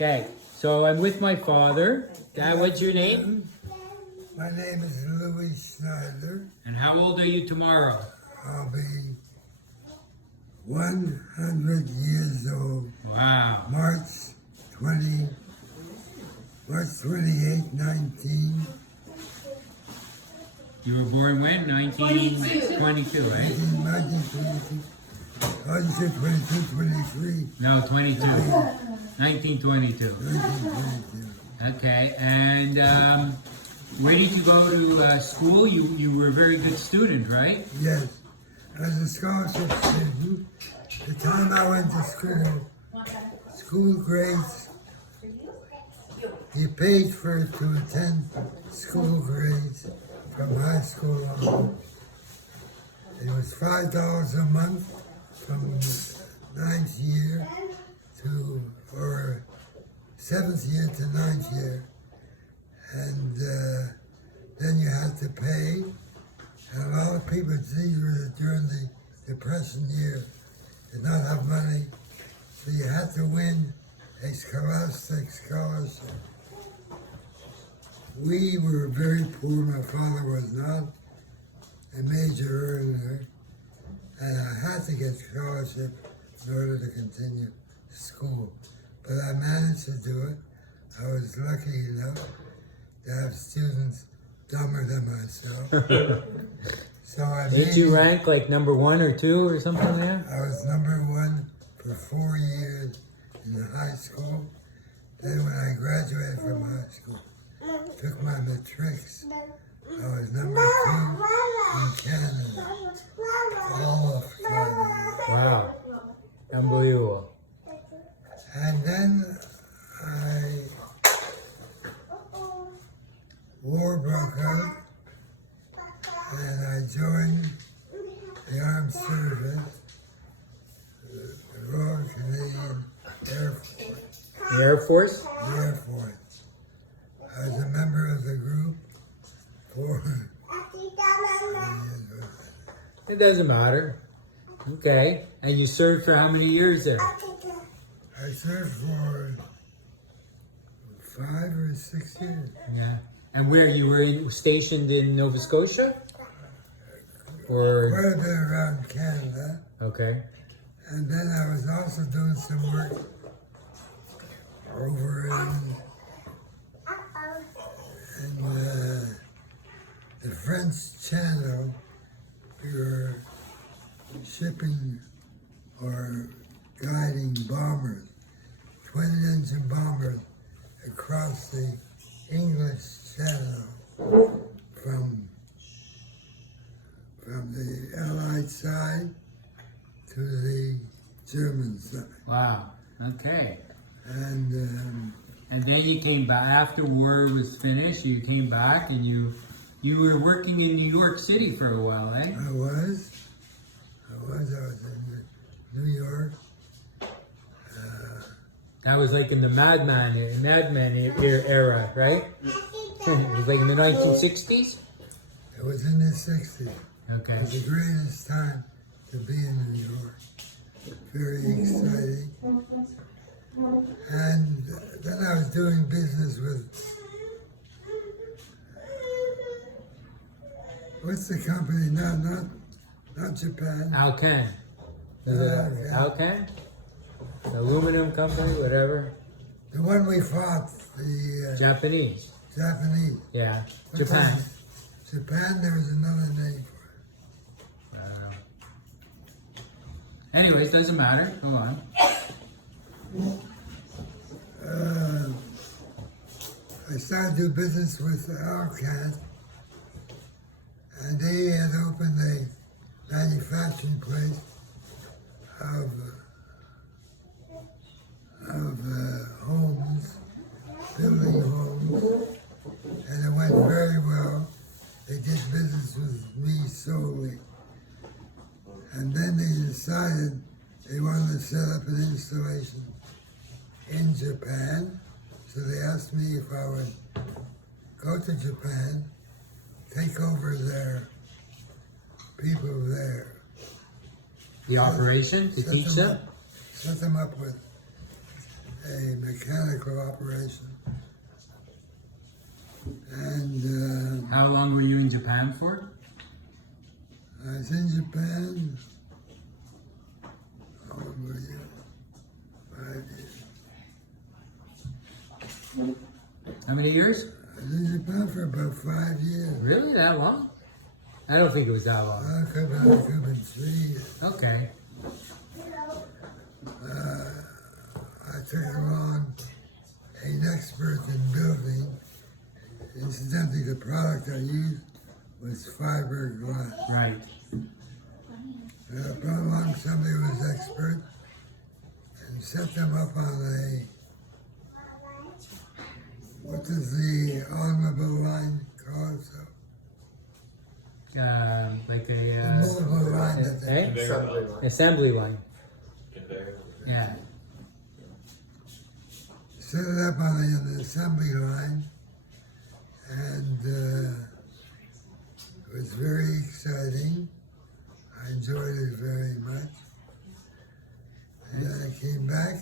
Okay, so I'm with my father. Dad, what's your name? My name is Louis Schnider. And how old are you tomorrow? I'll be 100 years old. Wow. March 28, 19. You were born when? 1922, right? 1922. I just said 22, 23. No, 22. 1922. 1922. Okay, and where did you go to school? You were a very good student, right? Yes. As a scholarship student, the time I went to school grades, you paid to attend school grades from high school on. It was $5 a month from 9th year or 7th year to 9th year. And then you had to pay. And a lot of people, these were during the Depression year, did not have money. So you had to win a scholastic scholarship. We were very poor. My father was not a major earner, and I had to get scholarship in order to continue school. But I managed to do it. I was lucky enough to have students dumber than myself. So Did you rank like number 1 or 2 or something like that? I was number 1 for 4 years in the high school. Then when I graduated from high school, took my matrics, I was number 2 in Canada. All of Canada. Wow. Unbelievable. And then war broke out, and I joined the armed service, the Royal Canadian Air Force. The Air Force? The Air Force. I was a member of the group for It doesn't matter. Okay. And you served for how many years there? I served for 5 or 6 years. Yeah. And where you were stationed in Nova Scotia? Or Quite a bit around Canada. okay. And then I was also doing some work over in the French Channel. We were shipping or guiding bombers, twin-engine bombers, across the English Channel from the Allied side to the German side. Wow. Okay. And And then you came back after war was finished. You came back and you were working in New York City for a while, eh? I was in New York. That was like in the Madman era, right? It was like in the 1960s. It was in the 60s. Okay. It was the greatest time to be in New York. Very exciting. And then I was doing business with, what's the company now? Not Japan. Alcan. Is it Alcan? The aluminum company, whatever. The one we fought, the Japanese. Japanese. Yeah. What Japan. was it? Japan, there was another name for Anyways, doesn't matter. Go on. it. I started to do business with Alcan, and they had opened a manufacturing place of homes, building homes, and it went very well. They did business with me solely. And then they decided they wanted to set up an installation in Japan. So they asked me if I would go to Japan, take over their people there. The operation to teach them? Set them up with a mechanical operation. And How long were you in Japan for? I was in Japan, how long were you? 5 years. How many years? I was in Japan for about 5 years. Really? That long? I don't think it was that long. I could have been 3 years. Okay. I took along an expert in building. Incidentally, the product I used was fiberglass. Right. I brought along somebody who was expert and set them up on what does the automobile line called? So, Like the a movable line that they assembly line. Yeah. set it up on the assembly line, and it was very exciting. I enjoyed it very much. And then I came back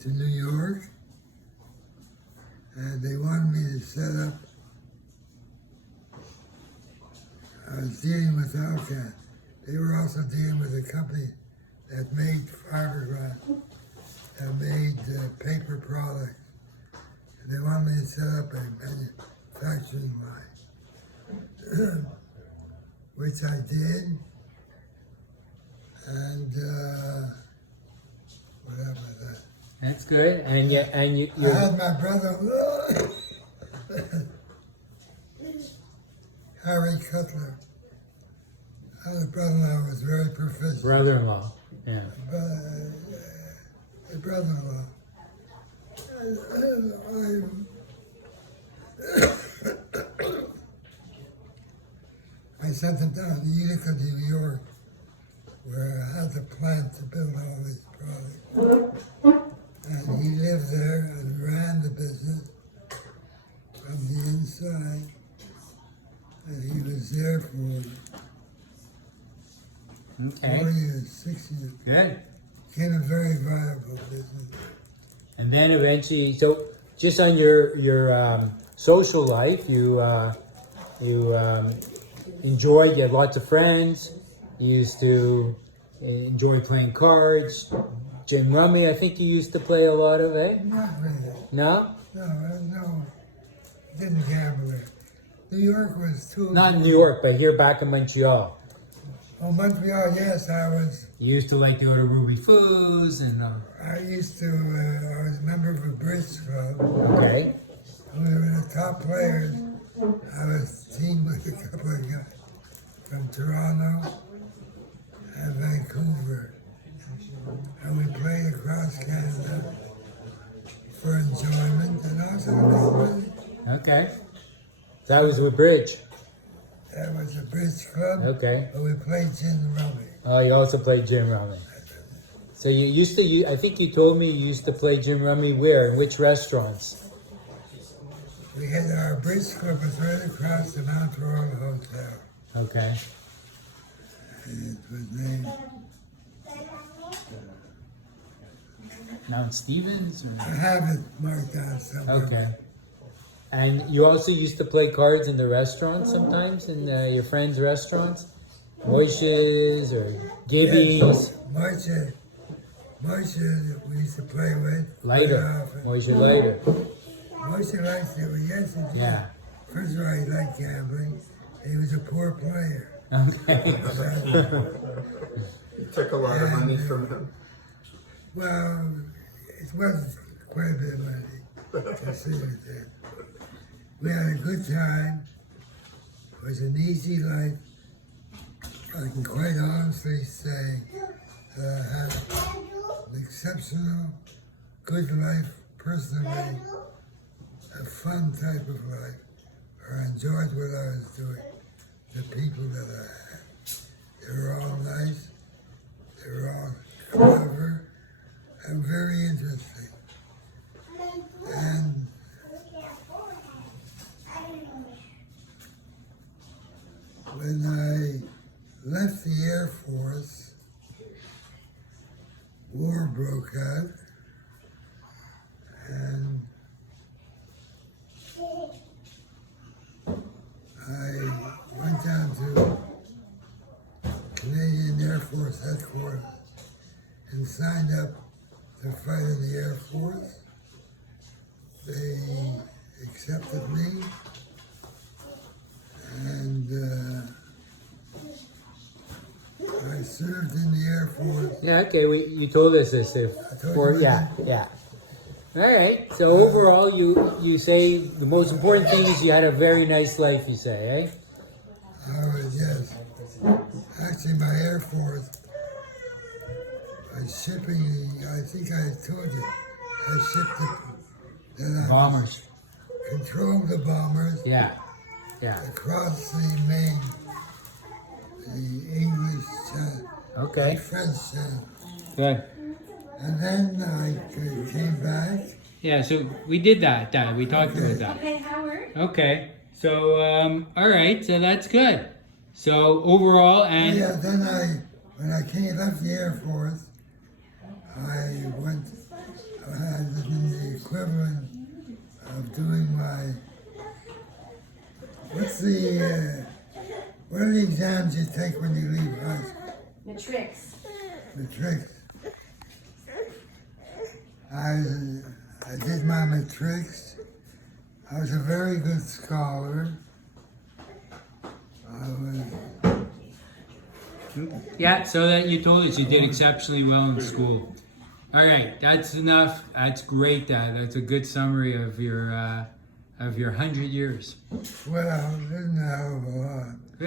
to New York, and they wanted me to set up. I was dealing with Alcan. They were also dealing with a company that made fiberglass, that made paper products. And they wanted me to set up a manufacturing line, which I did. And what happened with that? That's good. And you I had my brother, Harry Cutler. I had a brother-in-law who was very proficient. brother-in-law. Yeah. A brother-in-law. I sent him down to Utica, New York, where I had the plant to build all these products. And he lived there and ran the business from the inside. And he was there for 4 Okay. years, 6 years. Good. Became a very viable business. And then eventually, so just on your social life, you enjoyed. You had lots of friends. You used to enjoy playing cards, gin rummy. I think you used to play a lot of it. Not really. No, No. Didn't gamble there. New York was too. not in New York, but here back in Montreal. Oh, Montreal, yes, I was. You used to like to go to Ruby Foo's and I used to. I was a member of a bridge club. okay, We were the top players. I was teamed with a couple of guys from Toronto and Vancouver, and we played across Canada for enjoyment and also to make money. okay. That was with bridge. That was a bridge club. Okay. But we played gin rummy. Oh, you also played gin rummy. So you used to. I think you told me you used to play gin rummy where? In which restaurants? We had our bridge club was right across the Montreal Hotel. Okay. It was named. Mount Stevens? I Or? have it marked down somewhere. Okay. And you also used to play cards in the restaurants sometimes, in your friends' restaurants? Moishes or Gibby's? Moishe, we used to play with. Lighter. Moishe Lighter. Moishe likes it. Well, yes, he did. Yeah. First of all, he liked gambling. He was a poor player. Okay. You took a lot of money from him. Well, it was quite a bit of money, consider it that. We had a good time. It was an easy life. I can quite honestly say that I had an exceptional, good life personally, a fun type of life. I enjoyed what I was doing, the people that I had. They were all nice, they were all clever, and very interesting. And when I left the Air Force, war broke out. fight in the Air Force. They accepted me, and I served in the Air Force. Yeah, okay, you told us this. told you Yeah. All right. So overall, you say the most important thing is you had a very nice life. You say, eh? Yes. Actually, my Air Force, shipping, I think I told you, I shipped the Bombers. controlled the bombers Yeah. across the main, the English channel, Okay. the French channel. Good. And then I came back. Yeah. So we did that. We talked about that. Okay, Howard. Okay. So all right. So that's good. So overall, and Then when I left the Air Force, I went, I was in the equivalent of doing what are the exams you take when you leave high school? Matrix. Matrix. I did my matrix. I was a very good scholar. yeah. So that you told us you did exceptionally well in school. All right. That's enough. That's great. That's a good summary of your 100 years. Well, isn't that a hell of a lot?